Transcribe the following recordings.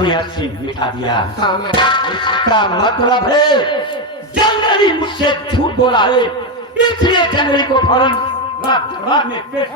दुनिया से मिटा दिया। इसका मतलब है जंगली मुझसे झूठ बोला है, इसलिए जंगली को फौरन रात में पेश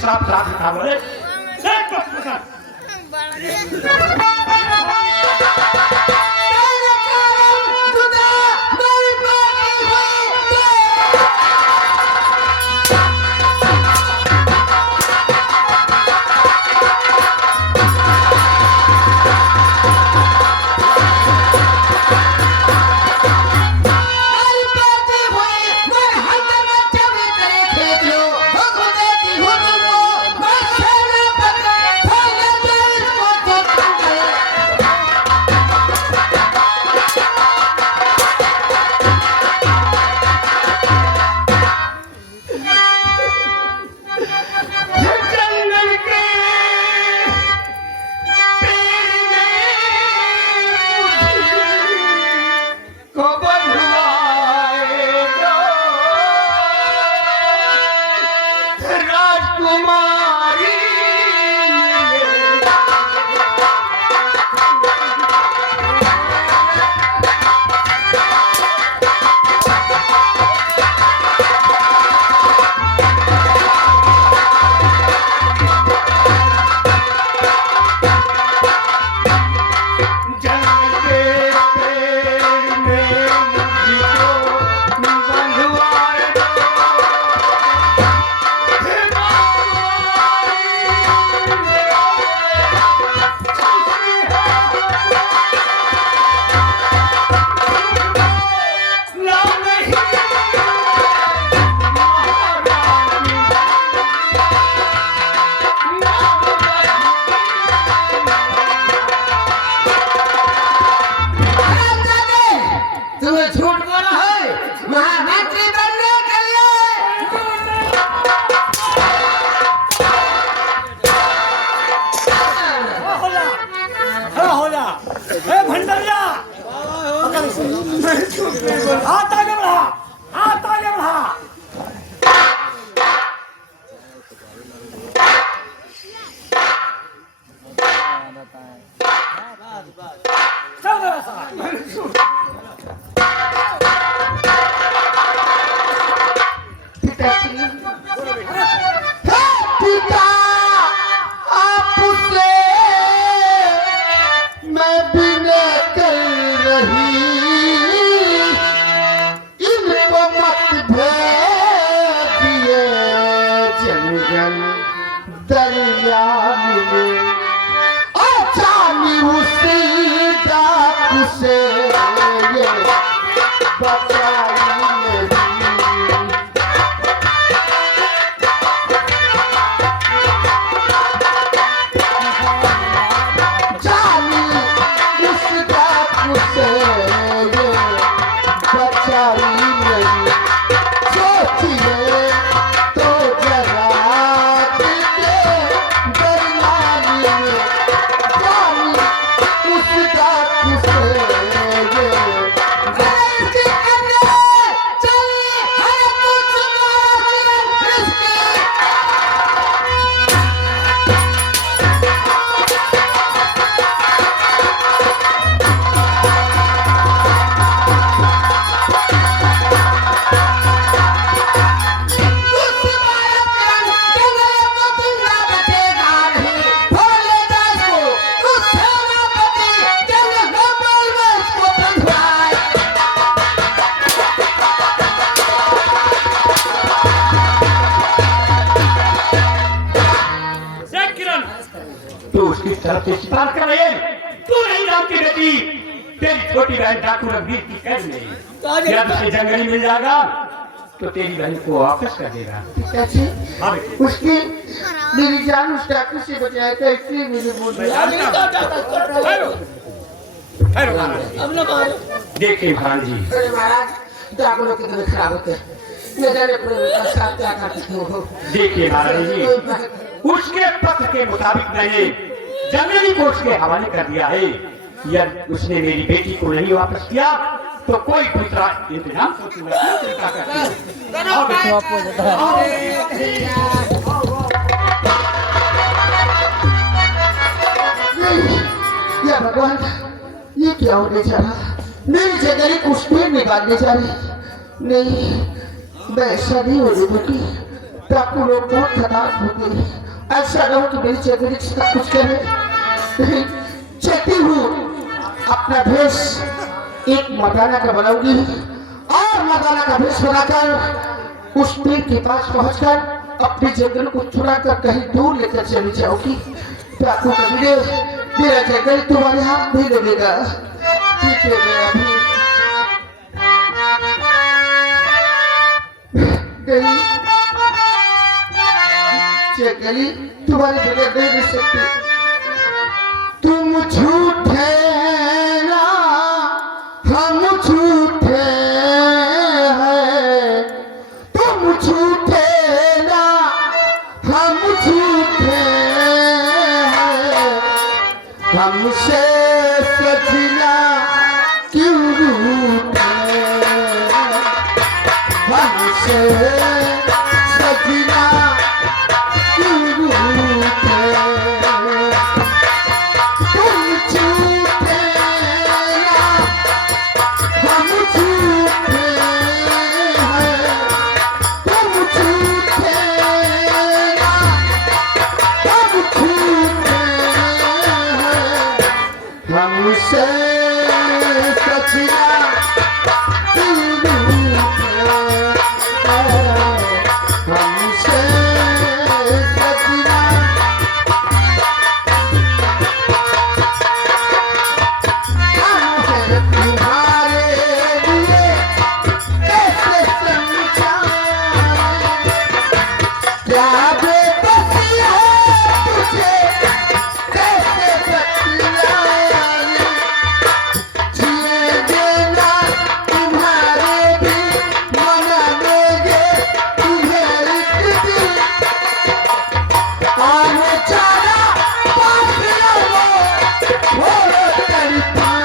श्राप था बोले हाथ आगे बढ़ा, हाथ आगे बढ़ा। पिता आपसे मैं बिना कर रही इनको मत भेजिए जंगल दरिया में अचानी उसी डाकू से ये बचाई नहीं। उसकी तरफ से सिफारिश कर रहे तू नहीं राम की बेटी तेरी छोटी बहन डाकू रघुवीर की कैद में या तुझे जंगली मिल जाएगा तो तेरी बहन को वापस कर देगा। पिताजी हाँ बेटी। उसकी मेरी जान उस डाकू से बचाया था इसलिए मुझे बोल दिया। ठहरो महाराज। देखिए भांजी अरे महाराज डाकू लोग कितने खराब होते हैं ये जाने पर साथ क्या करते हो। देखिए महाराज जी उसके पत्र के मुताबिक मैंने जंगली को उसके हवाले कर दिया है। यदि उसने मेरी बेटी को नहीं वापस किया तो कोई दूसरा इंतजाम सोचूंगा। या भगवान ये क्या होने जा रहा मेरी जंगली कुछ भी निकालने जा रही नहीं मैं ऐसा नहीं होने दूंगी। डाकू लोग बहुत खतरनाक होते हैं ऐसा ना हो कि मेरी जंगली सब कुछ करे। चलती हूँ अपना भेष एक मर्दाना का बनाऊंगी और मर्दाना का भेष बनाकर उस पेड़ के पास पहुंचकर अपने जंगल को छुड़ाकर कहीं दूर लेकर चली जाऊंगी। डाकू कबीरे मेरा जंगल तुम्हारे हाथ नहीं लगेगा। ठीक है मैं अभी गई जंगली तुम्हारे बगैर नहीं रह सकती। तुम झूठे ना हम झूठे हैं तुम झूठे ना हम झूठे हैं हमसे सजना क्यों रूठे हमसे सजना क्यों रूठे हमसे सजना हमसे सजना तुम्हारे लिए कैसे समझाएं क्या बेबसी है तुझे कैसे बतलाएं जिए देना तुम्हारे भी मना देंगे तुम्हें एक दिन आने जाना पास रहो छोड़ो तड़पाना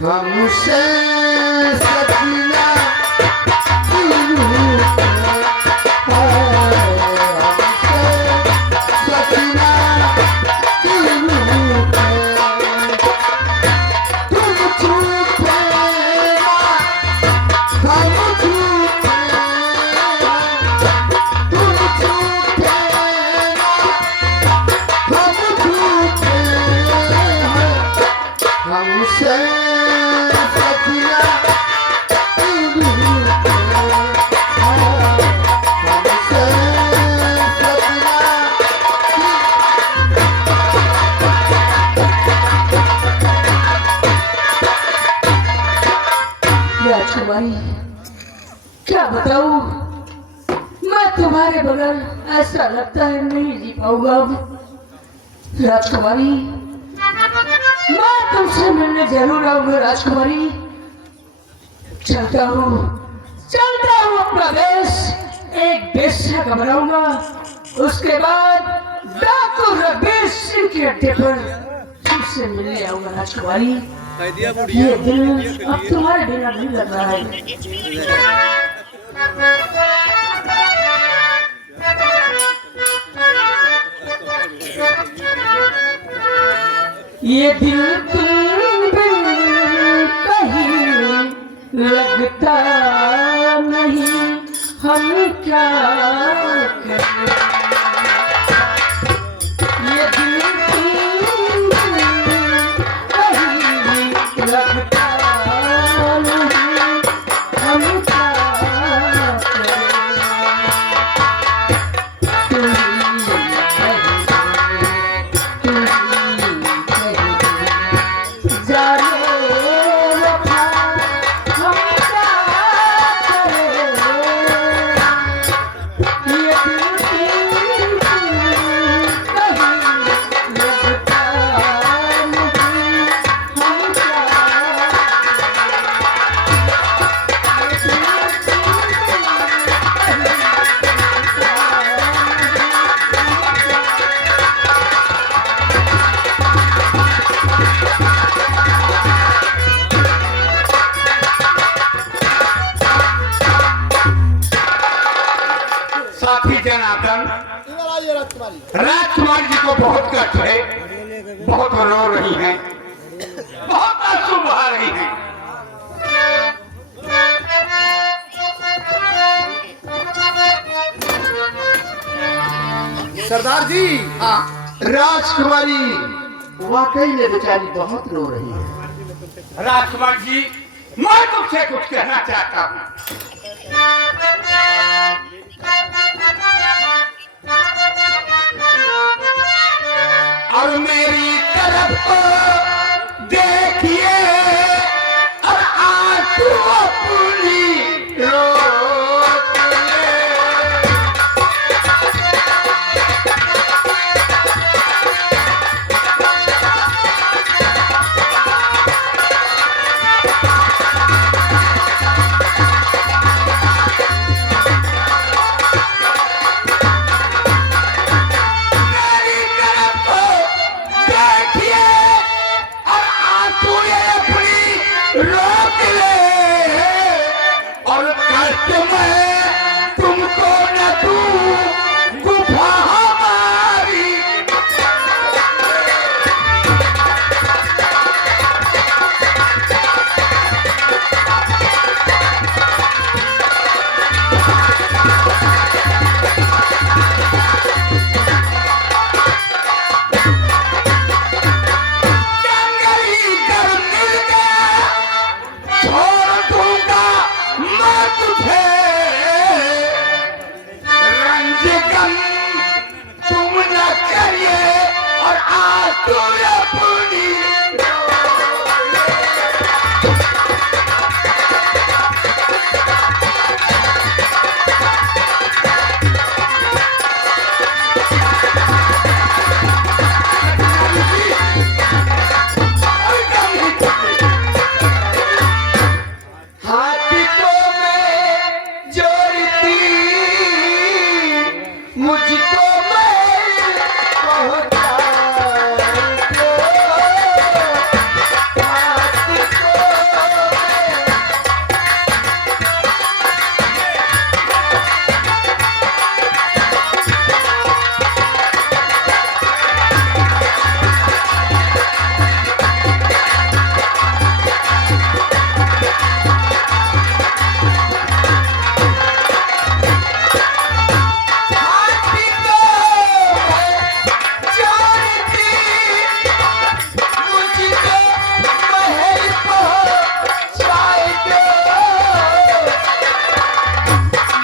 हमसे सजना हमसे सजना राजकुमारी क्या बताऊं मैं तुम्हारे बगैर ऐसा लगता है नहीं जी पाऊंगा। राजकुमारी मैं तुमसे मिलने जरूर आऊंगा। राजकुमारी चलता हूँ अपना देश एक बेस्या का बनाऊंगा। उसके बाद डाकू रघुवीर सिंह के अड्डे पर तुमसे मिलने आऊंगा। राजकुमारी ये दिल अब तुम्हारे बिना नहीं लग रहा है। ये दिल तुम बिन कहीं लगता नहीं हम क्या करें। ये दिल तुम बिन कहीं लगता नहीं हम क्या करें। तुम बहुत कष्ट है, बहुत रो रही हैं, बहुत आंसू बहा रही हैं। सरदार जी, हाँ राजकुमारी वाकई में बेचारी बहुत रो रही है। राजकुमार जी, मैं तुमसे कुछ कहना चाहता हूँ। और मेरी तरफ को देखिए और आंसू अपनी रोक ले। मेरी तरफ को देखिए और आंसू अपनी रोक ले। और कष्ट में तुमको न दूं गुफा हमारी। जंगली घर मिल गया, छोड़ दूंगा मैं तुझे। रंज गम तुम न करिए और आंसू अपनी हाथी को मैं जोड़ती, मुझको मैं पहुंचा दो। हाथी को हाथी को मैं जोड़ती, मुझको महल पहुंचाए दो।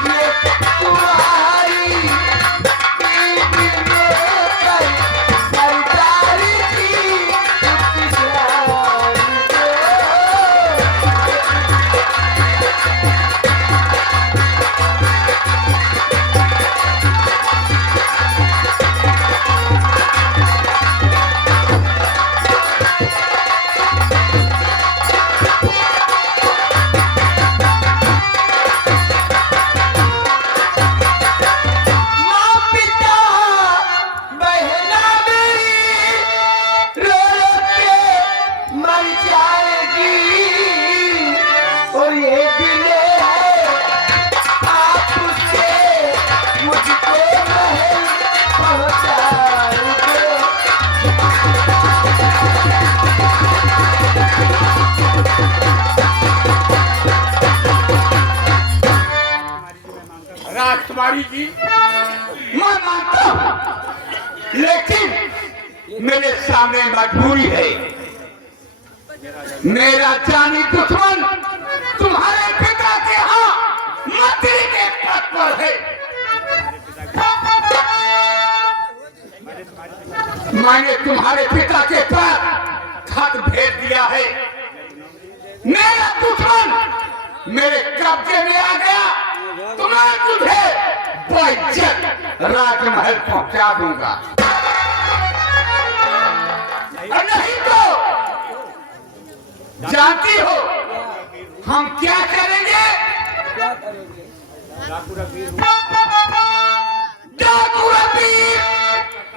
ये तुम्हारी बीवी लेकर सरदारी की इंतजार दो। माँ पिता बहना मेरी रो रो के मर जाएगी। और ये दिले है आपसे मुझको महल पहुंचाए दो। राजकुमारी जी, मैं मानता हूं, लेकिन मेरे सामने मजबूरी है। मेरा जानी दुश्मन तुम्हारे पिता के यहाँ मंत्री के पद पर है। मैंने तुम्हारे पिता के पास खत भेज दिया है। मेरा दुश्मन मेरे कब्जे में आ गया तो मैं तुझे बेइज्जत राजमहल पहुंचा दूंगा। और नहीं तो जानती हो हम क्या करेंगे? डाकू रबीर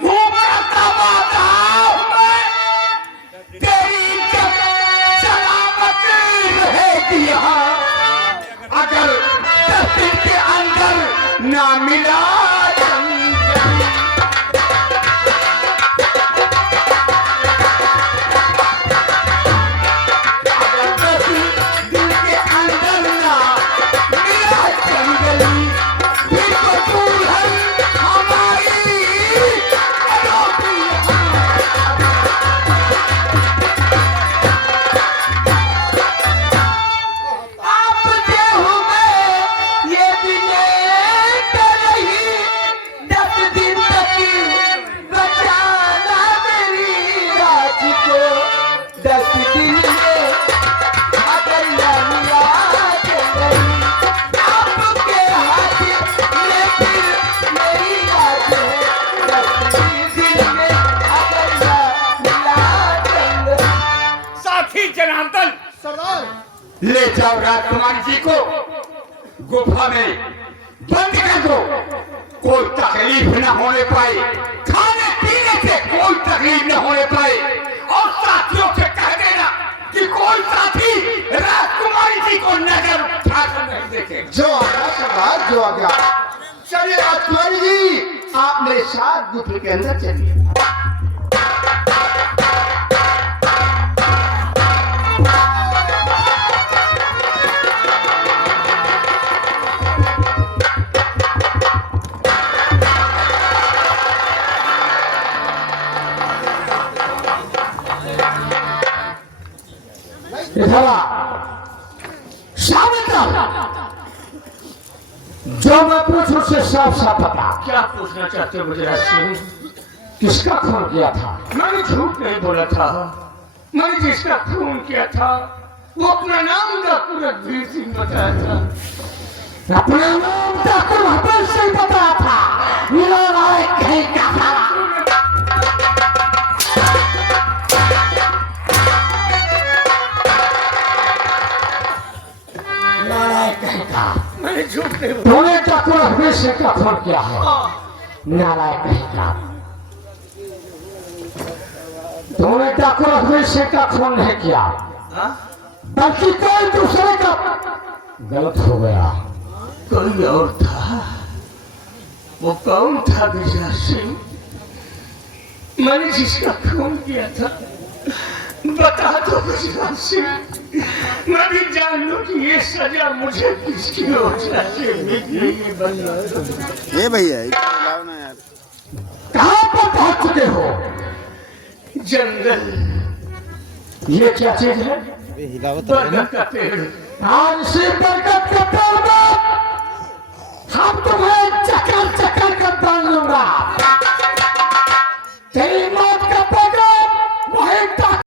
हूँ मैं, तबादा हूँ मैं। तेरी इज्जत सलामत रहेगी यहाँ अगर 10 दिन के अंदर ना मिला। ले जाओ राजकुमारी जी को गुफा में बंद कर दो, कोई तकलीफ न होने पाए, खाने पीने से कोई तकलीफ न होने पाए। और साथियों से कह देना कि कोई साथी राजकुमारी जी को नजर उठाकर नहीं देखे। जो आ गया सरदार, जो आ गया। चलिए राजकुमारी जी, आप मेरे साथ गुफे के अंदर चलिए। जो मैं पूछूं उससे साफ साफ बता, क्या पूछना चाहते हो गुजरात से? किसका खून किया था? मैंने झूठ नहीं बोला था। मैंने जिसका खून किया था वो अपना नाम डाकू रघुवीर सिंह बताया था। अपना नाम डाकू रघुवीर सिंह बताया था। मेरा नाम कहीं का था। मैंने झूठ नहीं बोला। तूने डाकू रघुवीर सिंह का खून किया है। नालायक कहेगा। तूने डाकू रघुवीर सिंह का खून नहीं किया, बल्कि कोई दूसरे का गलत हो गया। कोई और था। वो कौन था गुजरात सिंह? मैंने जिसका खून किया था बता दो गुजरात सिंह, मैं भी जान लूं कि ये सजा मुझे किसकी वजह से मिली। ये भैया लाओ ना यार। कहाँ पर पहुंच चुके हो? जंगल। ये क्या चीज है? बरगद का पेड़। आज से बरगद का पेड़ में हम तुम्हें चकर चकर कर डाल लूंगा।